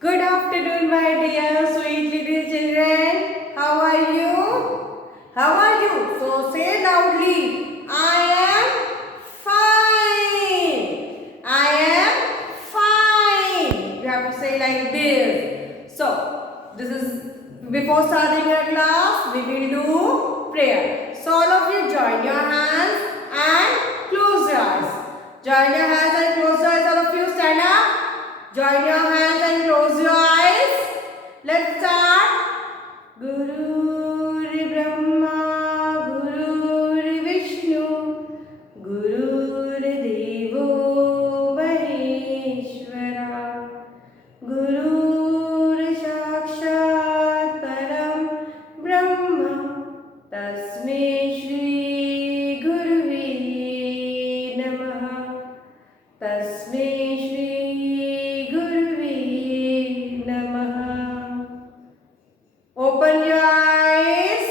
Good afternoon, my dear sweet little children. How are you? How are you? So say loudly, I am fine. I am fine. You have to say like this. So this is before starting your class, we will do prayer. So all of you join your hands and close your eyes. Join your hands and close your eyes. All of you stand up. Join your hands and close your eyes. Let's start. Guru Brahma, Guru Vishnu, Guru Devo Maheshwara, Guru Sakshat Param Brahma, Tasmai Shri Guruve Namaha, Tasmai Shri Open your eyes.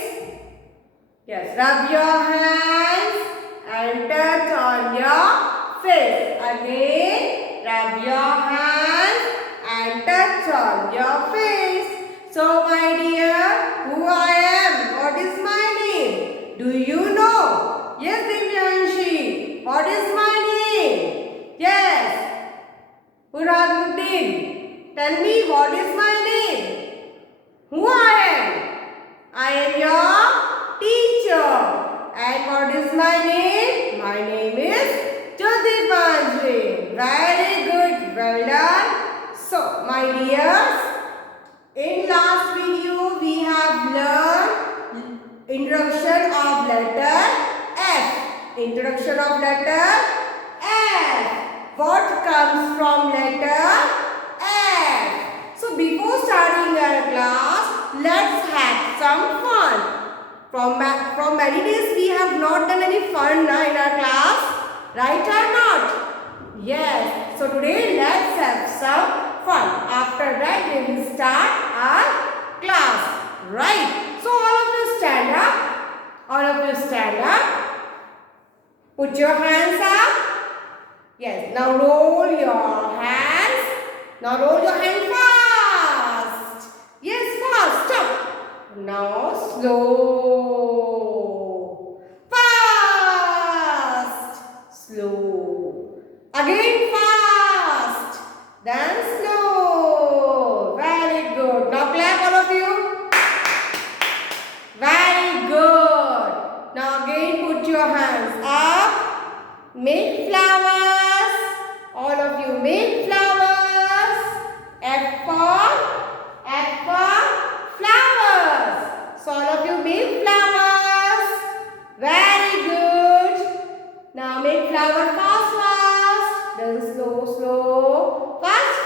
Yes, rub your hands and touch on your face. Again, rub your hands and touch on your face. So, my dear, who I am? What is my name? Do you know? Yes, Divyanshi. What is my name? Yes. Muraduddin. Tell me, what is my name? Who I am? I am your teacher. And what is my name? My name is Jyotipanjali. Very good. Well done. So, my dears, in last video we have learned introduction of letter F. Introduction of letter F. What comes from letter F? So before starting our class, let's have some fun. From many days we have not done any fun in our class, right or not? Yes. So today let's have some fun. After that we will start our class, right? So all of you stand up. All of you stand up. Put your hands up. Yes. Now roll your hands. Now roll your hands fast. Yes, fast. Stop. Now slow. Fast. Slow. Again fast. Then slow. Very good. Now clap all of you. Very good. Now again put your hands up. Make flowers. All of you make flowers. F for flowers. So all of you make flowers. Very good. Now make flower fast. Then slow. Fast.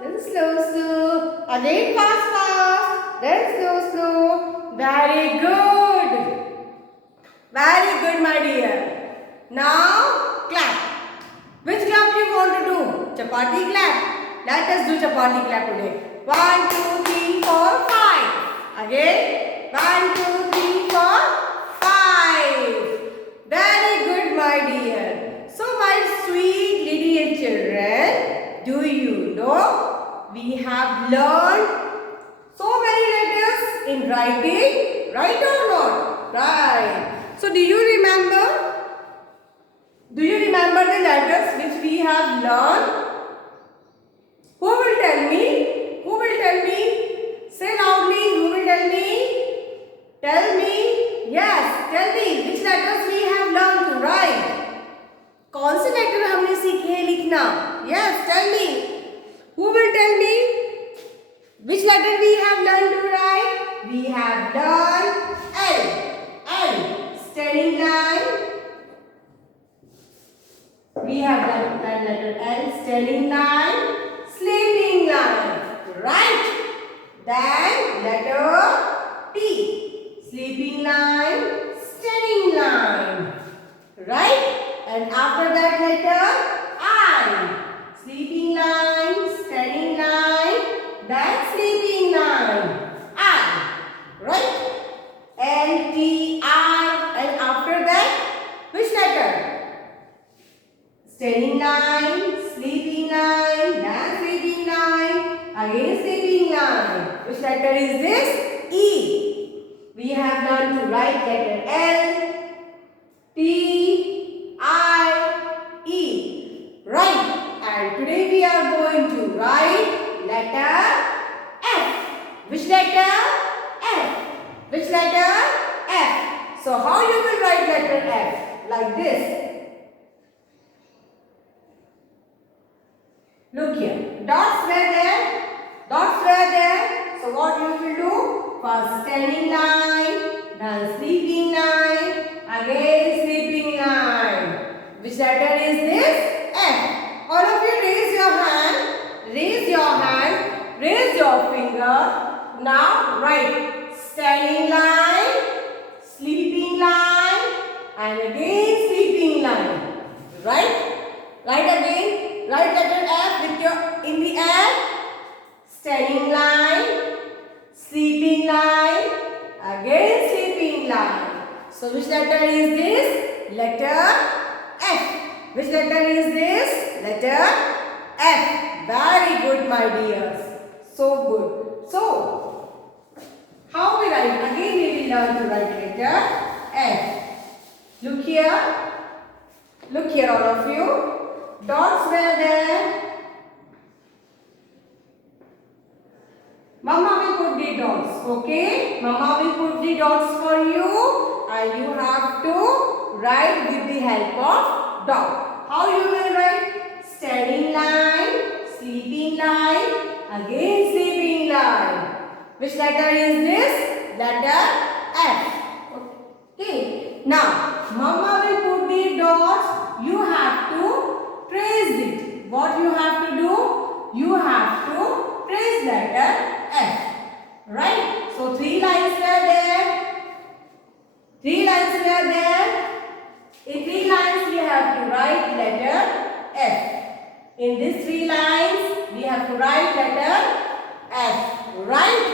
Then slow. Again fast. Then slow. Very good. Very good, my dear. Now clap. Which clap you want to do? Chapati clap. Let us do chapati clap today. 1, 2, 3, 4, 5. Again. 1, 2, 3, 4, 5. Very good, my dear. So, my sweet little children, do you know we have learned so many letters in writing, right or not? Right. So, do you remember? Do you remember the letters which we have learned? Who will tell me? Who will tell me? Say loudly. Who will tell me? Tell me. Yes, tell me which letters we have learned to write. कौन से letter हमने सीखे हैं लिखना? Yes, tell me. Who will tell me? Which letter we have learned to write? We have learned L. L. Standing line. We have learned that letter L. Standing line. Sleeping line, right? Then letter T, sleeping line, standing line, right? And after that letter I, sleeping line, standing line, then sleeping line, I, right? L, T, I, and after that, which letter? Standing line, sleeping line, then sleeping line, letter is this? E. We have learned to write letter L, T, I, E. Right. And today we are going to write letter F. Which letter? F. Which letter? F. So how you will write letter F? Like this. Look here. Dots were there. Dots were there. So what you will do? First standing line, then sleeping line, again sleeping line. Which letter is this? F. All of you raise your hand. Raise your hand. Raise your finger. Now write standing line, sleeping line, and again sleeping line. Right? Write again. Write letter F with your in the air. Standing line, sleeping line, again sleeping line. So which letter is this? Letter F. Which letter is this? Letter F. Very good, my dears. So good. So how we write? Again we will learn to write letter F. Look here. Look here, all of you. Dots were there. Mama will put the dots, okay? Mama will put the dots for you and you have to write with the help of dot. How you will write? Standing line, sleeping line, again sleeping line. Which letter is this? Letter F. Okay. Now, Mama will put the dots. You have to trace it. What you have to do? You have to trace letter F. Right? So 3 lines were there. 3 lines were there. In 3 lines we have to write letter F. In these 3 lines we have to write letter F. Right?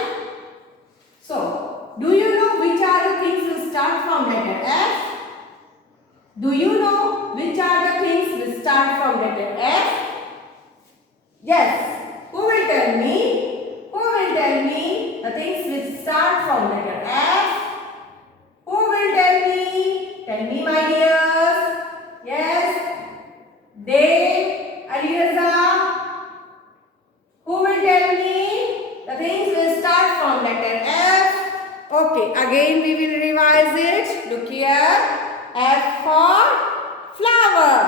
So, do you know which are the things will start from letter F? Do you know which are the things will start from letter F? Yes. Who will tell me? Who will tell me the things which start from letter F? Who will tell me? Tell me, my dears. Yes. They, Aliza. Who will tell me the things will start from letter F? Okay, again we will revise it. Look here. F for flower.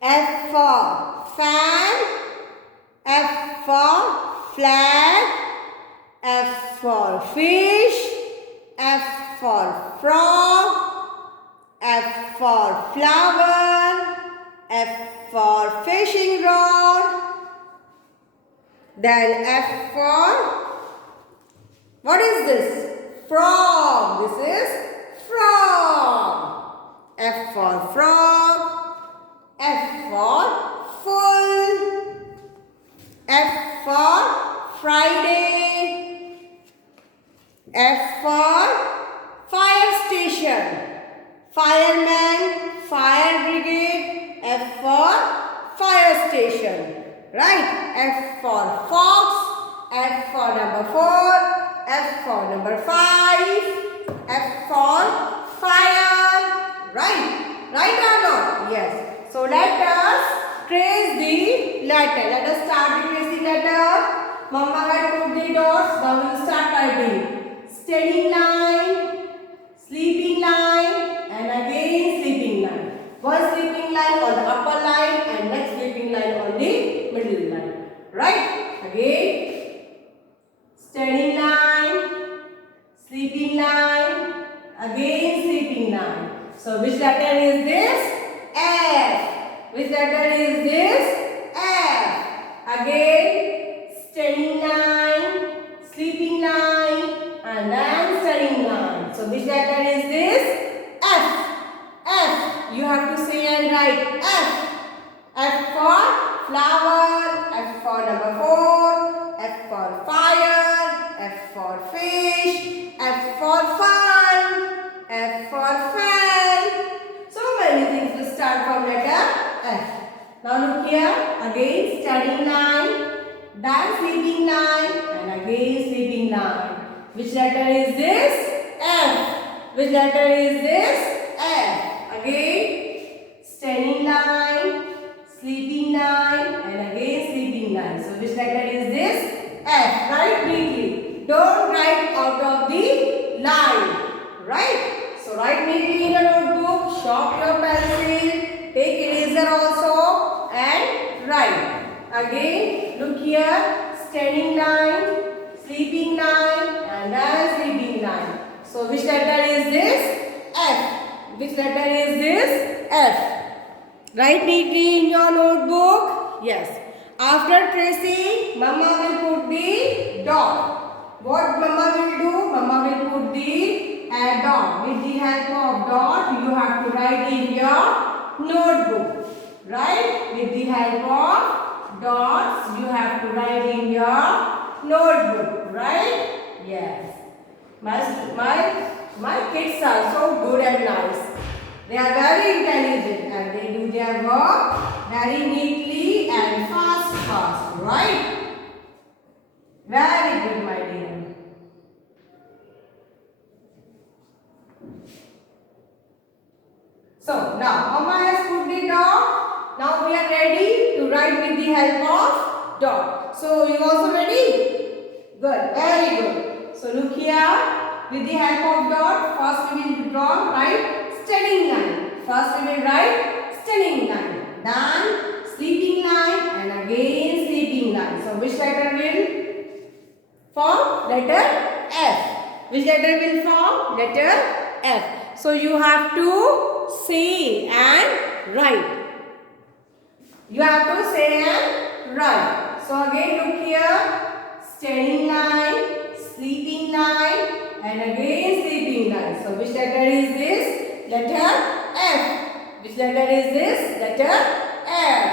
F for fan. F for flag. F for fish. F for frog. F for flower. F for fishing rod. Then F for, what is this? Frog. This is frog. F for frog. F for full. F for Friday. F for fire station. Fireman, fire brigade. F for fire station. Right? F for fox. F for number 4. F for number 5. F for fire. Right? Right or not? Yes. So let us trace the letter. Let us start the tracing letter. Mama had put the dots. Now we will start writing. Standing line, sleeping line, and again sleeping line. One sleeping line on the upper line and next sleeping line on the middle line. Right? Again. Standing line, sleeping line, again sleeping line. So which letter is this? F. Which letter is this? F. Again, standing line, sleeping line, and then standing line. So which letter is this? F. F. You have to say and write F. F for flower. F for number 4. F for fire. F for fish. F for fun. F for fan. So many things will start from letter F. Now look here. Again, standing line, then sleeping line, and again sleeping line. Which letter is this? F. Which letter is this? F. Again, standing line, sleeping line, and again sleeping line. So which letter is this? F. Write neatly. Don't write out of the line. Right? So write neatly in your notebook. Sharp your pencil. Take eraser also and write. Again, look here. Standing line, sleeping line, and then sleeping line. So which letter is this? F. Which letter is this? F. Write neatly in your notebook. Yes. After tracing, Mama will put the dot. What Mama will do? Mama will put the dot. With the help of dot, you have to write in your notebook. Right? With the help of dots, you have to write in your notebook. Right? Yes. My kids are so good and nice. They are very intelligent and they do their work very neatly and fast. Right? Very good, my dear. So, now Mama has put the dot. Now we are ready to write with the help of dot. So, you also ready? Good. Very good. So, look here. With the help of dot, first we will draw, write standing line. First we will write standing line. Then sleeping line and again sleeping line. So, which letter will form? Letter F. Which letter will form? Letter F. So, you have to say and write. You have to say and write. So, again look here. Standing line, sleeping line, and again sleeping line. So, which letter is this? Letter F. Which letter is this? Letter F.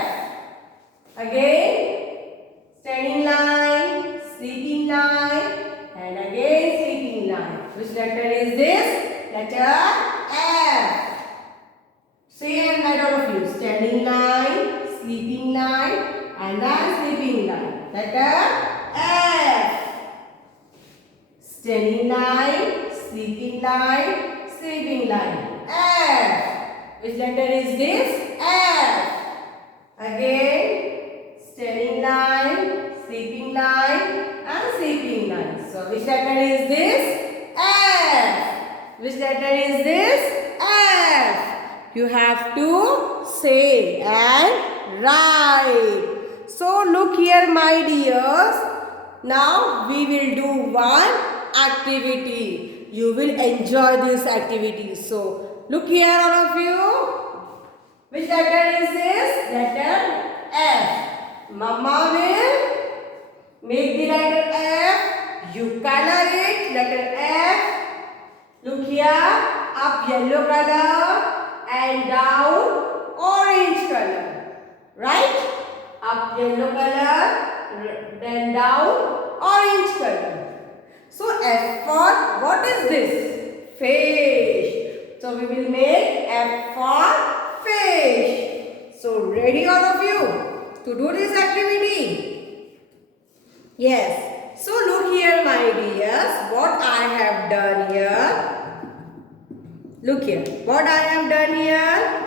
Again, standing line, sleeping line, and again sleeping line. Which letter is this? Letter F. Say and write all of you. Standing line, sleeping line, and then sleeping line. Letter F. Standing line, sleeping line, sleeping line. F. Which letter is this? F. Again, standing line, sleeping line, and sleeping line. So, which letter is this? F. Which letter is this? F. You have to say and write. So, look here, my dears. Now, we will do one activity. You will enjoy this activity. So, look here, all of you. Which letter is this? Letter F. Mama will make the letter F. You color it. Letter F. Look here. Up yellow color and down orange color. Right? Up yellow color, then down orange color. So F for what is this? Fish. So we will make F for fish. So ready all of you to do this activity? Yes. So look here, my dears, what I have done here. Look here, what I have done here.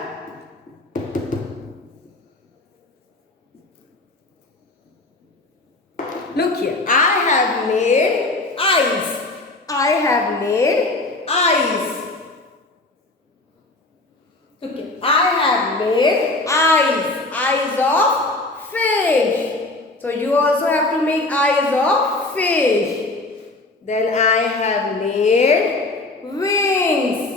Look here, I have made eyes. I have made eyes. Look here, I have made eyes. Eyes of fish. So you also have to make eyes of fish. Then I have made wings.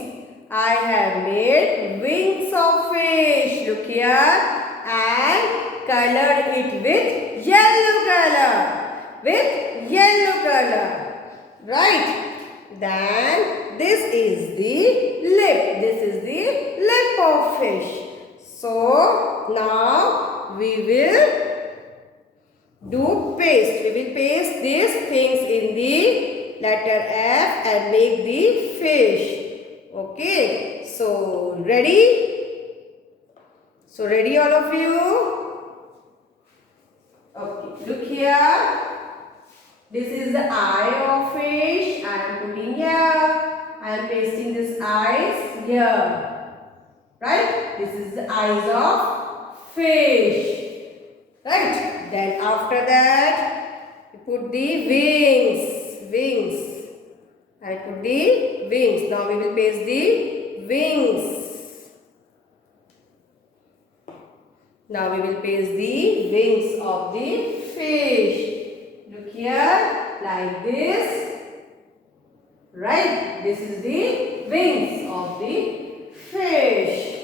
I have made wings of fish. Look here. And colored it with yellow color. With yellow color. Right. Then this is the lip. This is the lip of fish. So now we will do paste. We will paste these things in the letter F and make the fish. Okay. So ready? So ready all of you? Okay. Look here. here. This is the eye of fish. I am putting here. I am pasting this eyes here. Right? This is the eyes of fish. Right? Then after that, you put the wings. Wings. I put the wings. Now we will paste the wings. Now we will paste the wings of the fish. Look here, like this. Right? This is the wings of the fish.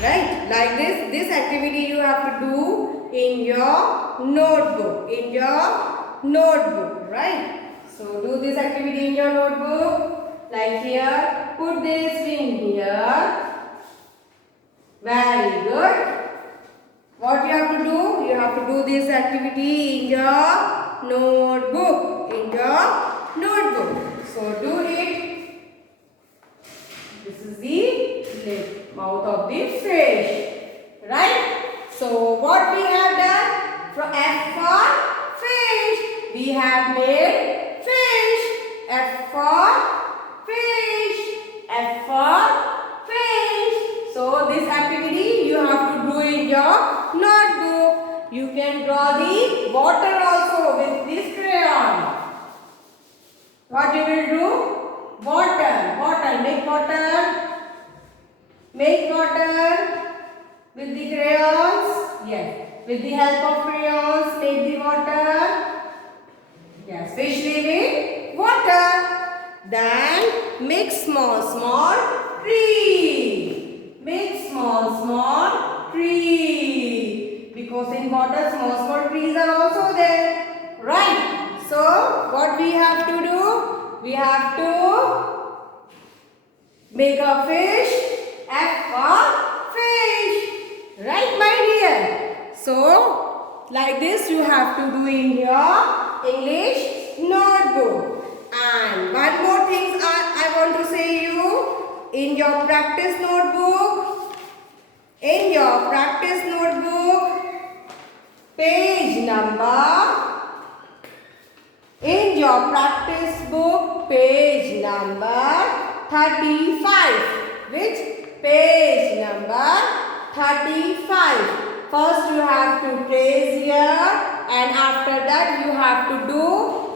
Right? Like this. This activity you have to do in your notebook. In your notebook. Right? So do this activity in your notebook. Like here, put this wing here. Very good. What you have to do? You have to do this activity in your notebook. In your notebook. So do it. This is the lip, mouth of the fish. Right? So what we have done? For F for fish. We have made fish. F for fish. F for fish. So this activity you have to do in your notebook. You can draw the water also with this crayon. What you will do? Water. Water. Make water. Make water with the crayons. Yes. With the help of crayons, make the water. Yes. Fish live in water. Then make small tree. Make small tree. Because in water small trees are also there. Right. So what we have to do? We have to make a fish. F for fish. Right, my dear? So like this you have to do in your English notebook. And one more thing I want to say you. In your practice notebook, page number, in your practice book, page number 35. Which? Page number 35. First you have to trace here, and after that you have to do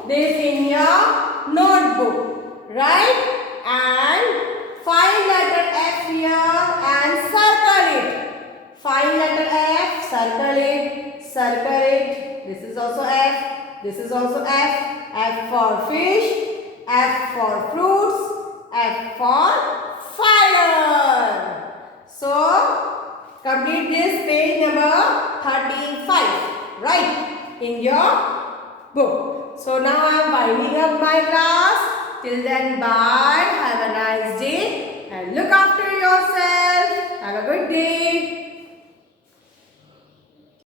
this in your notebook. Right? And find letter F here and circle it. Find letter F, circle it. This is also F. This is also F. F for fish. F for fruits. F for fire. So, complete this page number 35. Right? In your book. So, now I am winding up my class. Till then, bye. Have a nice day and look after yourself. Have a good day.